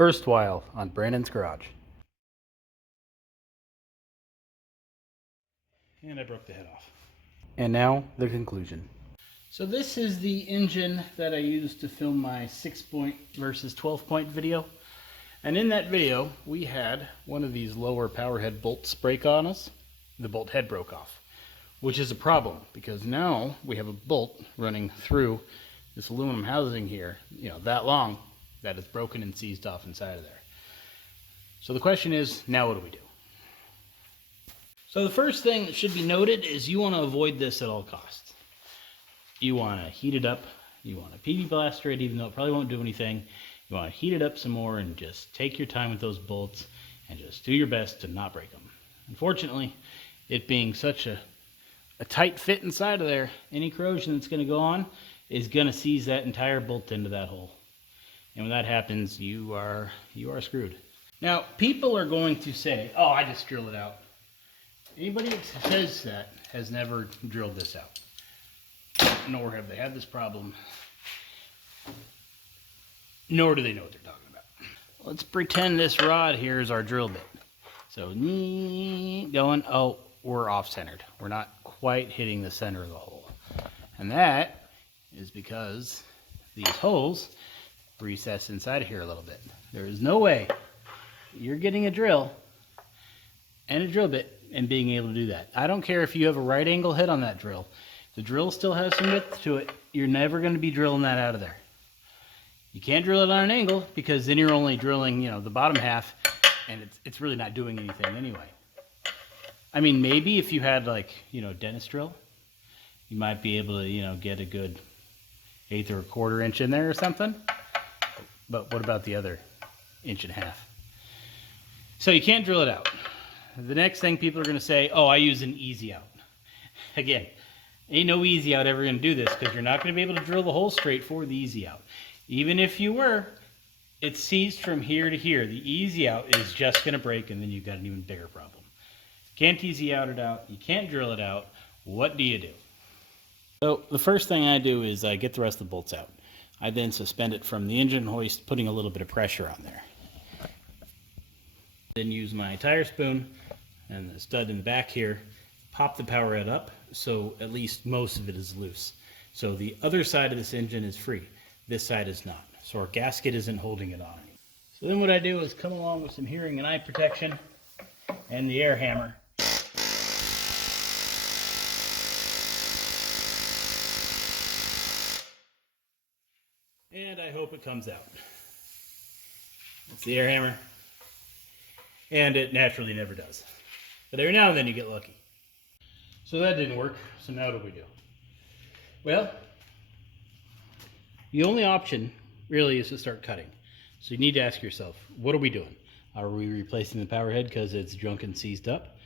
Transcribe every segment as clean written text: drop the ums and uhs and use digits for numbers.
erstwhile on Brandon's Garage. And I broke the head off. And now, the conclusion. So this is the engine that I used to film my 6-point versus 12-point video. And in that video, we had one of these lower Powerhead bolts break on us. The bolt head broke off, which is a problem because now we have a bolt running through this aluminum housing here, that long, that is broken and seized off inside of there. So the question is, now what do we do? So the first thing that should be noted is you want to avoid this at all costs. You want to heat it up. You want to PV blaster it, even though it probably won't do anything. You want to heat it up some more and just take your time with those bolts and just do your best to not break them. Unfortunately, it being such a tight fit inside of there, any corrosion that's going to go on is going to seize that entire bolt into that hole. And when that happens, you are screwed. Now, people are going to say, oh, I just drilled it out. Anybody that says that has never drilled this out, nor have they had this problem, nor do they know what they're talking about. Let's pretend this rod here is our drill bit. So, going, oh, we're off-centered. We're not quite hitting the center of the hole. And that is because these holes recess inside of here a little bit. There is no way you're getting a drill and a drill bit and being able to do that. I don't care if you have a right angle head on that drill. The drill still has some width to it. You're never going to be drilling that out of there. You can't drill it on an angle because then you're only drilling, the bottom half, and it's really not doing anything anyway. I mean, maybe if you had dentist drill, you might be able to, get a good 1/8 or 1/4 inch in there or something. But what about the other 1.5 inches? So you can't drill it out. The next thing people are going to say, oh, I use an easy out. Again, ain't no easy out ever going to do this because you're not going to be able to drill the hole straight for the easy out. Even if you were, it's seized from here to here. The easy out is just going to break, and then you've got an even bigger problem. Can't easy out it out. You can't drill it out. What do you do? So the first thing I do is I get the rest of the bolts out. I then suspend it from the engine hoist, putting a little bit of pressure on there. Then use my tire spoon and the stud in the back here, pop the power head up so at least most of it is loose. So the other side of this engine is free. This side is not. So our gasket isn't holding it on. So then what I do is come along with some hearing and eye protection and the air hammer. And I hope it comes out. It's the air hammer. And it naturally never does. But every now and then you get lucky. So that didn't work. So now what do we do? Well, the only option really is to start cutting. So you need to ask yourself, what are we doing? Are we replacing the power head because it's junk and seized up?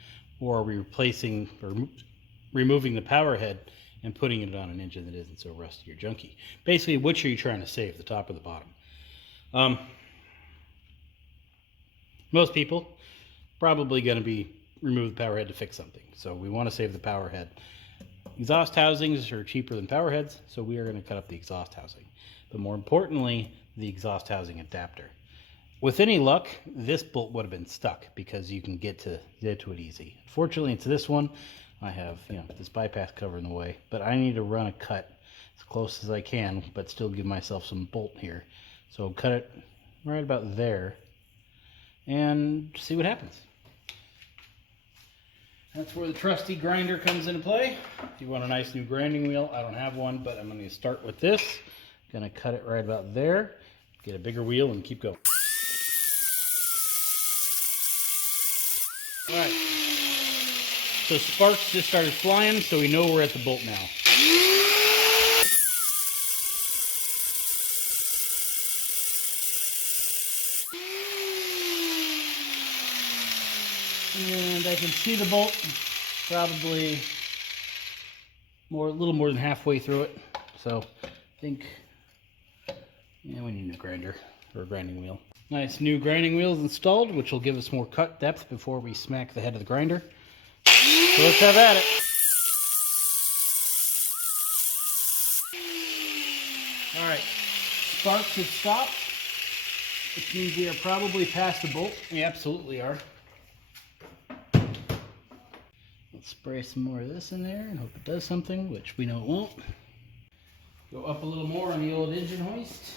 Or are we replacing or removing the power head and putting it on an engine that isn't so rusty or junky? Basically, which are you trying to save, the top or the bottom? Most people probably going to be remove the power head to fix something. So we want to save the power head. Exhaust housings are cheaper than power heads, so we are going to cut up the exhaust housing. But more importantly, the exhaust housing adapter. With any luck, this bolt would have been stuck because you can get to it easy. Fortunately, it's this one. I have this bypass cover in the way, but I need to run a cut as close as I can, but still give myself some bolt here. So cut it right about there and see what happens. That's where the trusty grinder comes into play. If you want a nice new grinding wheel, I don't have one, but I'm going to start with this. Going to cut it right about there, get a bigger wheel, and keep going. All right. So sparks just started flying, so we know we're at the bolt now. And I can see the bolt probably a little more than halfway through it. So I think, we need a new grinder or a grinding wheel. Nice new grinding wheels installed, which will give us more cut depth before we smack the head of the grinder. So let's have at it. All right, sparks had stopped. which means we are probably past the bolt. We absolutely are. Let's spray some more of this in there and hope it does something, which we know it won't. Go up a little more on the old engine hoist.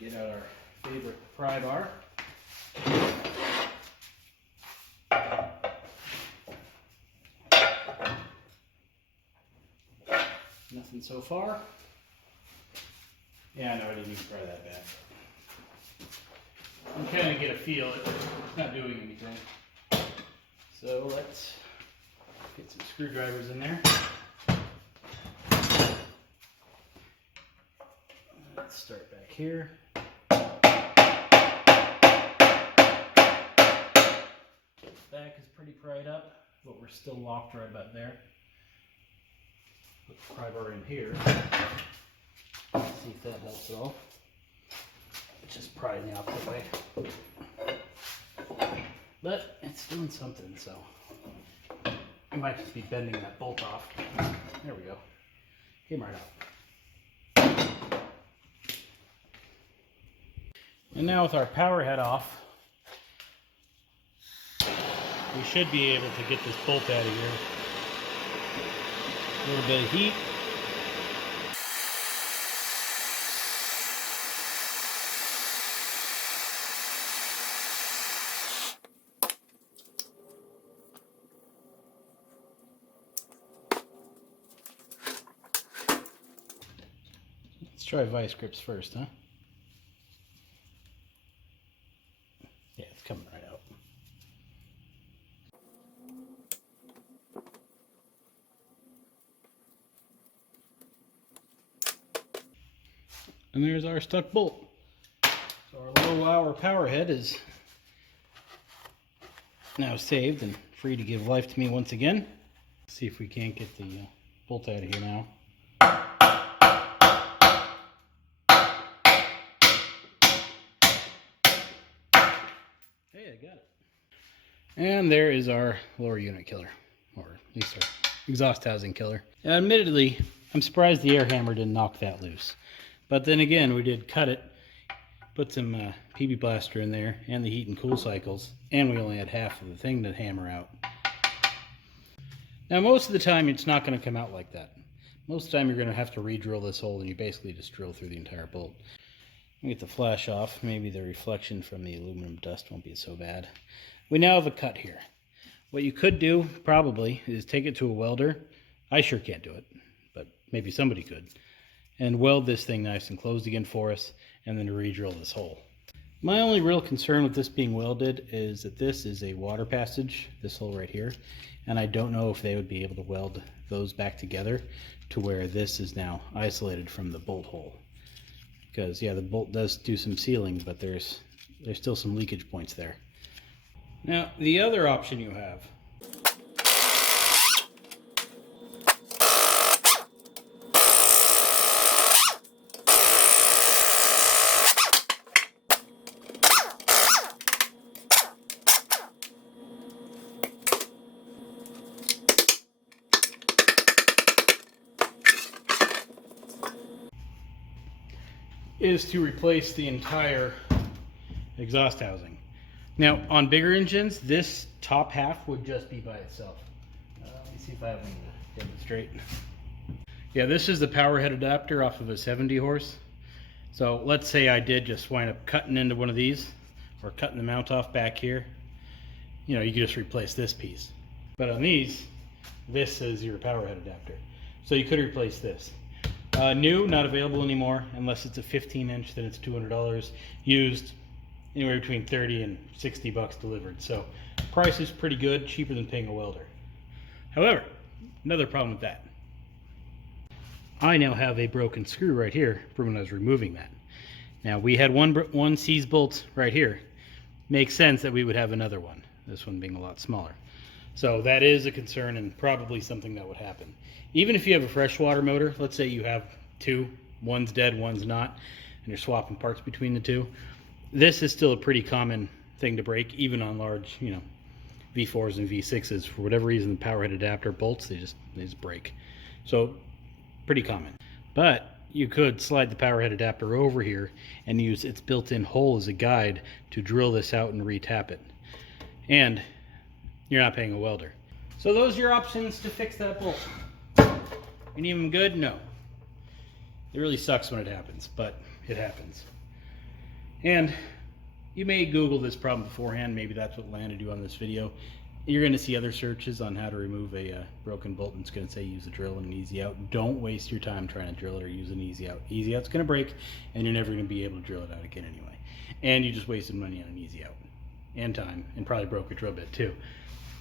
Get out our favorite pry bar. Nothing so far. Yeah, no, I didn't even try that bad. I'm kind of get a feel it's not doing anything. So let's get some screwdrivers in there. Let's start back here. Back is pretty pried up, but we're still locked right about there. Put the pry bar in here. See if that helps at all. Just pry in the opposite way. But it's doing something, so I might just be bending that bolt off. There we go. Came right out. And now with our power head off, we should be able to get this bolt out of here. A little bit of heat. Let's try vice grips first, huh? Yeah, it's coming right out. And there's our stuck bolt. So our low hour power head is now saved and free to give life to me once again. Let's see if we can't get the bolt out of here now. Hey, I got it. And there is our lower unit killer, or at least our exhaust housing killer. Now, admittedly, I'm surprised the air hammer didn't knock that loose. But then again, we did cut it, put some PB blaster in there, and the heat and cool cycles, and we only had half of the thing to hammer out. Now, most of the time, it's not going to come out like that. Most of the time, you're going to have to re-drill this hole, and you basically just drill through the entire bolt. Get the flash off. Maybe the reflection from the aluminum dust won't be so bad. We now have a cut here. What you could do, probably, is take it to a welder. I sure can't do it, but maybe somebody could. And weld this thing nice and closed again for us, and then re-drill this hole. My only real concern with this being welded is that this is a water passage, this hole right here, and I don't know if they would be able to weld those back together to where this is now isolated from the bolt hole. Because yeah, the bolt does do some sealing, but there's still some leakage points there. Now, the other option you have is to replace the entire exhaust housing. Now, on bigger engines, this top half would just be by itself. Let me see if I have one to demonstrate. Yeah, this is the power head adapter off of a 70 horse. So let's say I did just wind up cutting into one of these, or cutting the mount off back here. You know, you could just replace this piece. But on these, this is your power head adapter. So you could replace this. New, not available anymore, unless it's a 15-inch, then it's $200. Used, anywhere between 30 and 60 bucks delivered. So price is pretty good, cheaper than paying a welder. However, another problem with that. I now have a broken screw right here from when I was removing that. Now, we had one seized bolt right here. Makes sense that we would have another one, this one being a lot smaller. So that is a concern and probably something that would happen. Even if you have a freshwater motor, let's say you have two, one's dead, one's not, and you're swapping parts between the two, this is still a pretty common thing to break, even on large, you know, V4s and V6s. For whatever reason, the power head adapter bolts, they just break. So pretty common. But you could slide the Powerhead adapter over here and use its built-in hole as a guide to drill this out and re-tap it. And you're not paying a welder. So those are your options to fix that bolt. You need them good? No. It really sucks when it happens, but it happens. And you may Google this problem beforehand. Maybe that's what landed you on this video. You're going to see other searches on how to remove a broken bolt, and it's going to say use a drill and an easy out. Don't waste your time trying to drill it or use an easy out. Easy out's going to break, and you're never going to be able to drill it out again anyway. And you just wasted money on an easy out and time, and probably broke a drill bit too.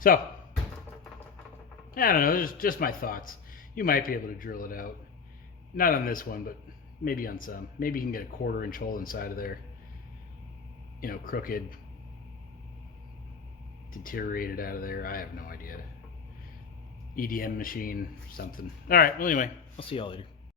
So I don't know, just my thoughts. You might be able to drill it out. Not on this one, but maybe on some. Maybe you can get a 1/4 inch hole inside of there. You know, crooked, deteriorated out of there. I have no idea. EDM machine, something. All right, well, anyway, I'll see y'all later.